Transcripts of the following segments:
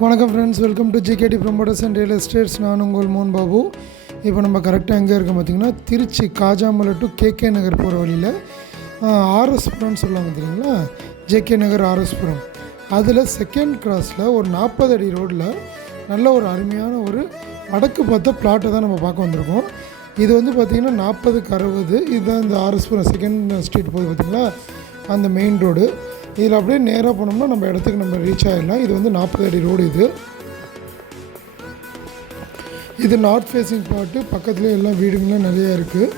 வணக்கம் friends, welcome to GKD promoters and real estates. நான் உங்கள் மோகன் பாபு. இப்போ நம்ம கரெக்டாக எங்கே இருக்கோம் பார்த்திங்கன்னா, திருச்சி காஜாமலை டு கேகே நகர் போகிற வழியில் ஆர்எஸ்புரம்னு சொல்லுவாங்க தெரியுங்களா, ஜேகே நகர் ஆர்எஸ்புரம். அதில் செகண்ட் கிராஸில் ஒரு 40 அடி ரோட்டில் நல்ல ஒரு அருமையான ஒரு வடக்கு பார்த்த பிளாட்டை தான் நம்ம பார்க்க வந்திருக்கோம். இது வந்து பார்த்திங்கன்னா 40/60. இதுதான் இந்த ஆர்எஸ்புரம் செகண்ட் ஸ்ட்ரீட் போகுது பார்த்திங்களா, அந்த மெயின் ரோடு. இதில் அப்படியே நேராக போனோம்னா நம்ம இடத்துக்கு நம்ம ரீச் ஆகிடலாம். இது வந்து 40 அடி ரோடு. இது நார்த் ஃபேஸிங் பார்ட்டு. பக்கத்துலேயே எல்லாம் வீடுங்கள்லாம் நிறையா இருக்குது.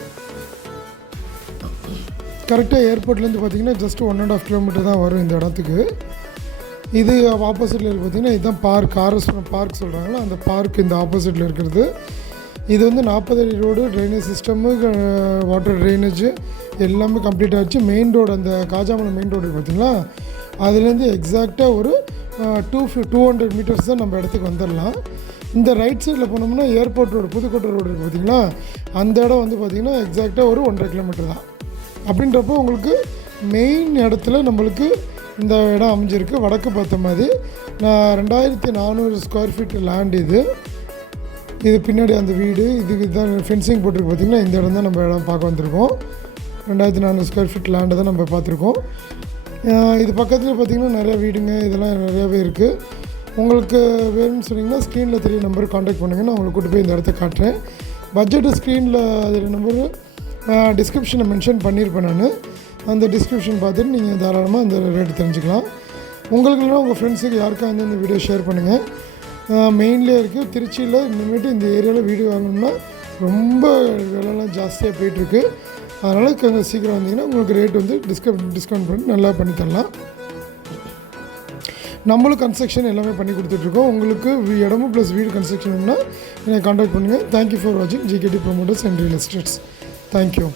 கரெக்டாக ஏர்போர்ட்லேருந்து பார்த்திங்கன்னா ஜஸ்ட் 1.5 கிலோமீட்டர் தான் வரும் இந்த இடத்துக்கு. இது ஆப்போசிட்டில் இருக்குது பார்த்திங்கன்னா, இதுதான் பார்க், ஆர்எஸ்புரம் பார்க் சொல்கிறாங்களா, அந்த பார்க் இந்த ஆப்போசிட்டில் இருக்கிறது. இது வந்து 40 அடி road. Drainage system, water drainage எல்லாமே கம்ப்ளீட் ஆகிடுச்சு. மெயின் ரோடு, அந்த காஜாமலை மெயின் ரோடு பார்த்திங்களா, அதுலேருந்து எக்ஸாக்டாக ஒரு 200 மீட்டர்ஸ் தான் நம்ம இடத்துக்கு வந்துடலாம். இந்த ரைட் சைடில் போனோம்னா ஏர்போர்ட் ரோடு, புதுக்கோட்டை ரோடு இருக்குது பார்த்திங்களா, அந்த இடம் வந்து பார்த்திங்கன்னா எக்ஸாக்டாக ஒரு 1.5 கிலோமீட்டர் தான். அப்படின்றப்போ உங்களுக்கு மெயின் இடத்துல நம்மளுக்கு இந்த இடம் அமைஞ்சிருக்கு. வடக்கு பார்த்த மாதிரி 2400 ஸ்கொயர் ஃபீட் லேண்ட். இது பின்னாடி அந்த வீடு, இதுக்கு தான் ஃபென்சிங் போட்டிருக்கு பார்த்திங்கன்னா. இந்த இடம் தான் நம்ம இடம் பார்க்க வந்திருக்கோம். 2400 ஸ்கொயர் ஃபீட் லேண்டு தான் நம்ம பார்த்துருக்கோம். இது பக்கத்தில் பார்த்திங்கன்னா நிறையா வீடுங்க இதெல்லாம் நிறையாவே இருக்குது. உங்களுக்கு வேணும்னு சொன்னிங்கன்னா ஸ்க்ரீனில் தெரிய நம்பருக்கு காண்டாக்ட் பண்ணுங்கள். நான் உங்களுக்கு கூட்டு போய் இந்த இடத்த காட்டுறேன். பட்ஜெட்டு ஸ்க்ரீனில் அதில் நம்பரு டிஸ்கிரிப்ஷனில் மென்ஷன் பண்ணியிருப்பேன். நான் அந்த டிஸ்கிரிப்ஷன் பார்த்துட்டு நீங்கள் தாராளமாக அந்த ரேட்டு தெரிஞ்சுக்கலாம். உங்களுக்கு இல்லைனா உங்கள் ஃப்ரெண்ட்ஸுக்கு யாருக்காக வந்து இந்த வீடியோ ஷேர் பண்ணுங்கள். மெயின்லேயே இருக்குது திருச்சியில். இனிமேட்டு இந்த ஏரியாவில் வீடு வாங்கணும்னா ரொம்ப விலைலாம் ஜாஸ்தியாக போயிட்டுருக்கு. அதனால் கொஞ்சம் சீக்கிரம் வந்தீங்கன்னா உங்களுக்கு ரேட் வந்து டிஸ்கவுண்ட் பண்ணி நல்லா பண்ணி தரலாம். நம்மளும் கன்ஸ்ட்ரக்ஷன் எல்லாமே பண்ணி கொடுத்துட்ருக்கோம். உங்களுக்கு இடமும் ப்ளஸ் வீடு கன்ஸ்ட்ரக்ஷன்னா என்னை காண்டாக்ட் பண்ணுங்கள். தேங்க்யூ ஃபார் வாட்சிங் GKD promoters and real estates. Thank you.